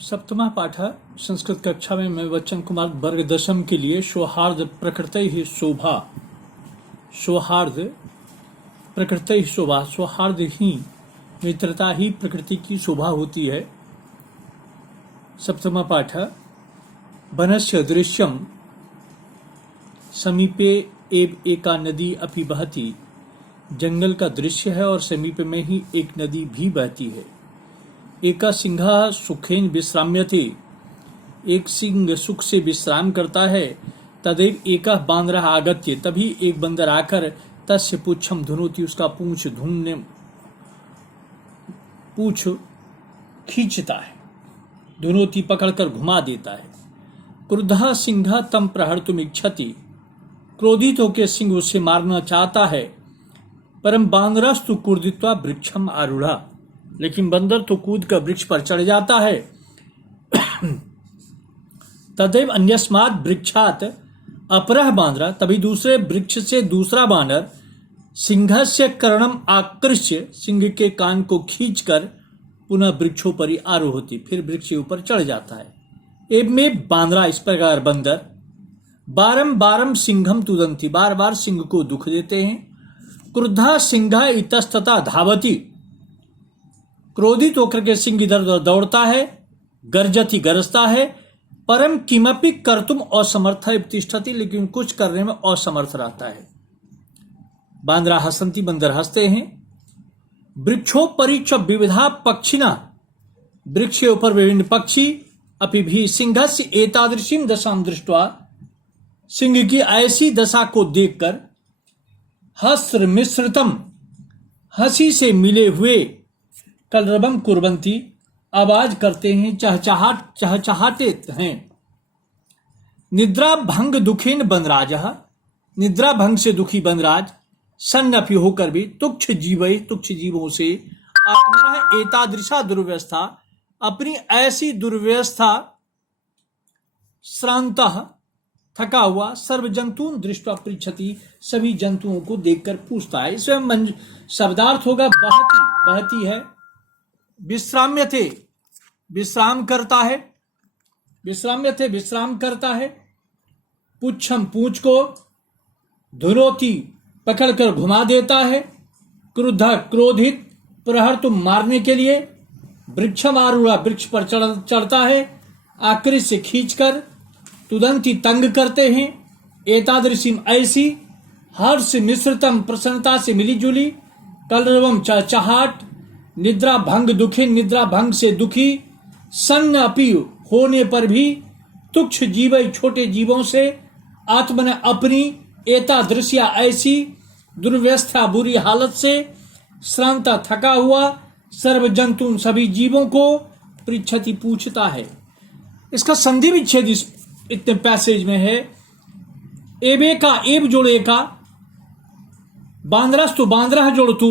सप्तमः पाठः संस्कृत कक्षा में मैं बच्चन कुमार वर्ग दशम के लिए सौहार्द प्रकृति ही शोभा, सौहार्द प्रकृति ही शोभा, सौहार्द ही मित्रता ही प्रकृति की शोभा होती है। सप्तमः पाठः वनस्य दृश्यम समीपे एव एका नदी अपि बहती। जंगल का दृश्य है और समीप में ही एक नदी भी बहती है। एका सिंह सुखेन विश्राम्यते, एक सिंह सुख से विश्राम करता है। तदैव एका बांदरः आगत्य, तभी एक बंदर आकर तस्य पुच्छम धुनोति, उसका पूछ खींचता है, धुनोति पकड़कर घुमा देता है। क्रुद्धः सिंह तम प्रहर्तुम इच्छति, क्रोधित होकर सिंह उसे मारना चाहता है। परम बांदरस्तु क्रोधित्वा वृक्षम आरूढ़ा, लेकिन बंदर तो कूद कर वृक्ष पर चढ़ जाता है। तदैव अन्यस्मात् वृक्षात् अपरः बांदर, तभी दूसरे वृक्ष से दूसरा बानर सिंहस्य कर्णम आकृष्य, सिंह के कान को खींचकर पुनः वृक्षों पर आरोहति, फिर वृक्ष के ऊपर चढ़ जाता है। एवं बांदरा, इस प्रकार बंदर बारम बारम सिंहम तुदंती, बार बार सिंह को दुख देते हैं। क्रुद्धा सिंह इतस्तता धावती, क्रोधित होकर के सिंह इधर उधर दौड़ता है। गर्जति, गरजता है। परम किमपि कर्तुम असमर्थ तिष्ठति, लेकिन कुछ करने में असमर्थ रहता है। बांदरा हसंती, बंदर हंसते हैं। वृक्षोपरि च विविधा पक्षिणा, वृक्ष के ऊपर विभिन्न पक्षी। अपि भी सिंहस्य एतादृशीं दशां दृष्ट्वा, सिंह की ऐसी दशा को देखकर हस्र मिश्रितम, हंसी से मिले हुए, कलरवम कुर्वंती, आवाज करते हैं, चहचहाते हैं। निद्रा भंग दुखीन बनराज, निद्रा भंग से दुखी बनराज सन्नपि होकर भी तुच्छ जीवों से आत्मनः एतादृशा दुर्व्यवस्था, अपनी ऐसी दुर्व्यवस्था श्रांतः थका हुआ, सर्व जंतुन दृष्टवा पृच्छति, सभी जंतुओं को देखकर पूछता है। इसमें शब्दार्थ होगा बहती है। विश्राम्यते, विश्राम करता है। विश्राम्यते, विश्राम करता है। पुच्छम, पूछ को। धुनोति, पकड़कर घुमा देता है। क्रुद्ध, क्रोधित। प्रहर्तुम, मारने के लिए। वृक्षम आरूढ़ा, वृक्ष पर चढ़ता है। आकृष्य से खींचकर। तुदंती, तंग करते हैं। एतादृशीम, ऐसी। हर्ष मिश्रितम, प्रसन्नता से मिली जुली। कलरवम, चहचहाट। निद्रा भंग दुखी, निद्रा भंग से दुखी। सन्न अपि, होने पर भी। तुच्छ जीव, छोटे जीवों से। आत्मन, अपनी। एता दृश्या, ऐसी। दुर्व्यवस्था, बुरी हालत से। श्रांता, थका हुआ। सर्व जंतु, सभी जीवों को। पृच्छति, पूछता है। इसका संधि विच्छेद इस इतने पैसेज में है। एबे का, एब जोड़ एका। बांद्रस्तु, बांद्रह जोड़ तू।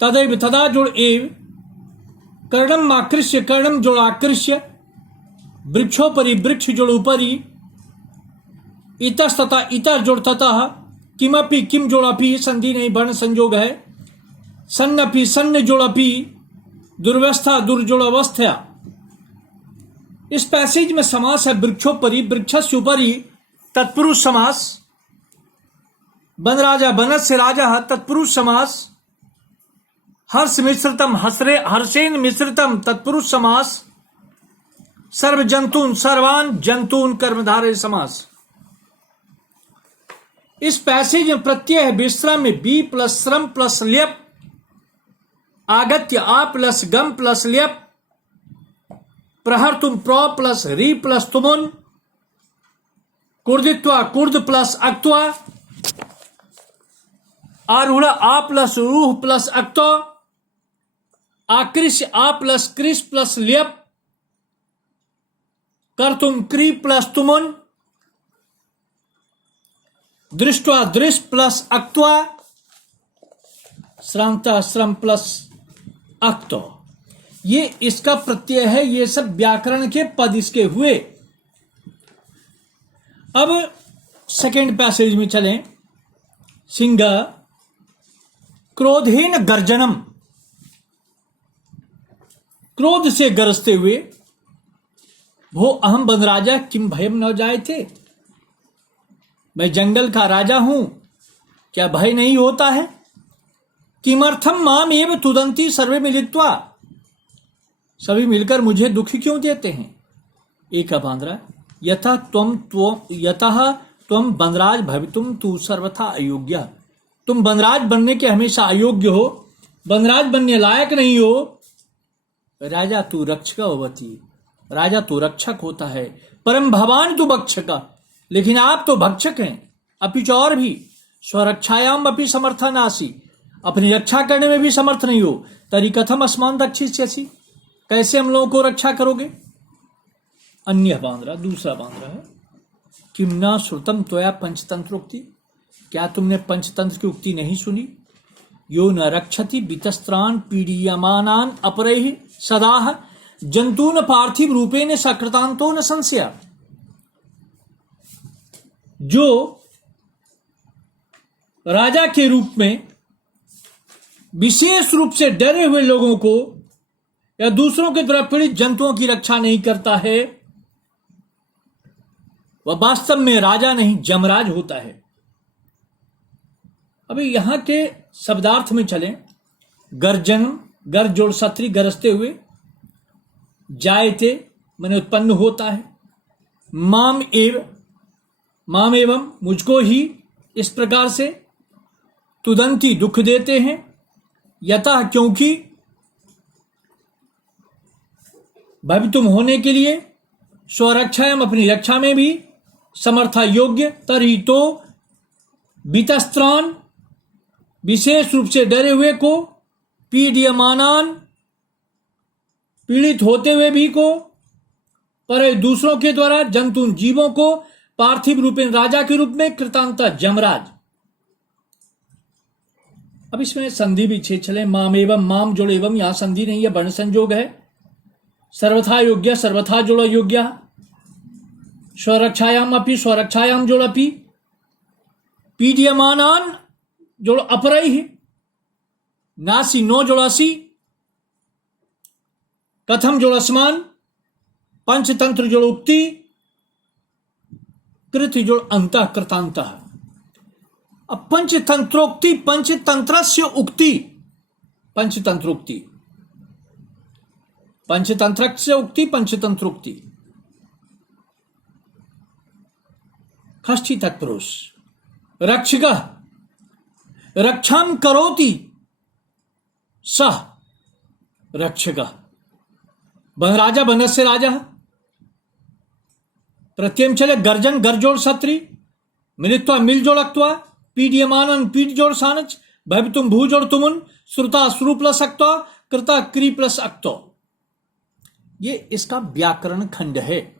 तदैव, तदा जोड़ एव। कर्णम आकृष्य, कर्णम जोड़ आकृष्य। वृक्षोपरि, वृक्ष जोड़ ऊपरी। इतस्तता, इतर जोड़ ततः। किमपि, किम जोड़ अपि, संधि नहीं, वर्ण संयोग है। सन्नपि, सन्न जोड़ अपि। दुर्व्यवस्था, दुर्जोड़ अवस्था। इस पैसेज में समास है वृक्षोपरि, वृक्षस्य उपरि। तत्पुरुष समास। बन राजा, बनस से राजा, तत्पुरुष समास। हर्ष मिश्रितम, हर्षेन मिश्रितम, तत्पुरुष समास। सर्व जंतून, सर्वान जंतून, कर्मधारय समास। इस पैसेज में प्रत्यय है विश्राम में बी प्लस श्रम प्लस ल्यप। आगत्य आ प्लस गम प्लस ल्यप। प्रहर्तुम प्र प्लस री प्लस तुमुन। कुर्दित्वा, कुर्द प्लस अक्त्वा। आरूढ़ आ प्लस रूह प्लस अक्तो। आकृष्य आ प्लस क्रिस प्लस ल्यप। कर्तुम क्री प्लस तुमुन। दृष्टवा, दृश प्लस अक्त्वा। श्रांता, श्रम प्लस अक्तो। ये इसका प्रत्यय है। ये सब व्याकरण के पद इसके हुए। अब सेकेंड पैसेज में चलें। सिंह क्रोधेन गर्जनम, क्रोध से गरजते हुए, वो अहम वन राजा किम भयम न जाए थे, मैं जंगल का राजा हूं, क्या भय नहीं होता है? किमर्थम माम एव तुदंती सर्वे मिलित्वा, सभी मिलकर मुझे दुखी क्यों देते हैं? एक बांद्रा, यथा त्वम वनराज भवितुम तू सर्वथा अयोग्य, तुम वनराज बनने के हमेशा अयोग्य हो, वनराज बनने लायक नहीं हो। राजा तू रक्षक होती, राजा तो रक्षक होता है, परम भवान तू भक्षक, लेकिन आप तो भक्षक हैं। अपिच और भी, स्वरक्षायाम अपि समर्था नासी, अपनी रक्षा करने में भी समर्थ नहीं हो। तरी कथम अस्मान रक्षिष्यसि, कैसे हम लोगों को रक्षा करोगे? अन्य बांद्रा, दूसरा बांद्रा है, किम न श्रुतम त्वया पंचतंत्रोक्ति, क्या तुमने पंचतंत्र की उक्ति नहीं सुनी? यो न रक्षति वितस्त्रान पीड़ीयमानान अपरैः सदाह जंतून पार्थिव रूपेण सकृतांतो न संशय, जो राजा के रूप में विशेष रूप से डरे हुए लोगों को या दूसरों के द्वारा पीड़ित जंतुओं की रक्षा नहीं करता है, वह वास्तव में राजा नहीं जमराज होता है। अभी यहां के शब्दार्थ में चलें, गर्जन, गर्ज जोड़ सत्री, गरजते हुए, जायते माने उत्पन्न होता है, माम एवं मुझको ही, इस प्रकार से, तुदंती दुख देते हैं, यथा क्योंकि, भवितुम होने के लिए, स्वरक्षायाम अपनी रक्षा में भी, समर्था योग्य, तरी तो, वितस्त्रान विशेष रूप से डरे हुए को, पीड्यमानान पीड़ित होते हुए भी को, पर दूसरों के द्वारा जंतु जीवों को, पार्थिव रूपेण राजा के रूप में, कृतांता जमराज। अब इसमें संधि भी छे चले, माम एवं, माम जोड़ एवं, यहां संधि नहीं है, वर्ण संयोग है। सर्वथा योग्य, सर्वथा जोड़ योग्य, स्वरक्षायाम अपि, स्वरक्षायाम जोड़ अपि, पीड्यमानान जोड़ अपरैः, नासी नो जोड़ासी, कथम जोड़स्मान, पंचतंत्र जोड़ उक्ति, कृत जोड़ अंतः कृतांतः। अब पंचतंत्रोक्ति, पंचतंत्रस्य उक्ति, पंचतंत्रोक्ति, पंचतंत्रस्य उक्ति, पंचतंत्रोक्ति, षष्ठी तत्पुरुष, रक्षकः रक्षां करोति सः रक्षकः, वह राजा बनस्य राजा। प्रत्यय चले, गर्जन गर्जोड़ सत्री, मिलित्वा मिलजोड़क्त्वा, पीड्यमानन पीड जोड़ सानच, भवितुम भू जोड़ तुमुन, श्रुता श्रु प्लस अक्तो, कृता क्री प्लस अक्तो। ये इसका व्याकरण खंड है।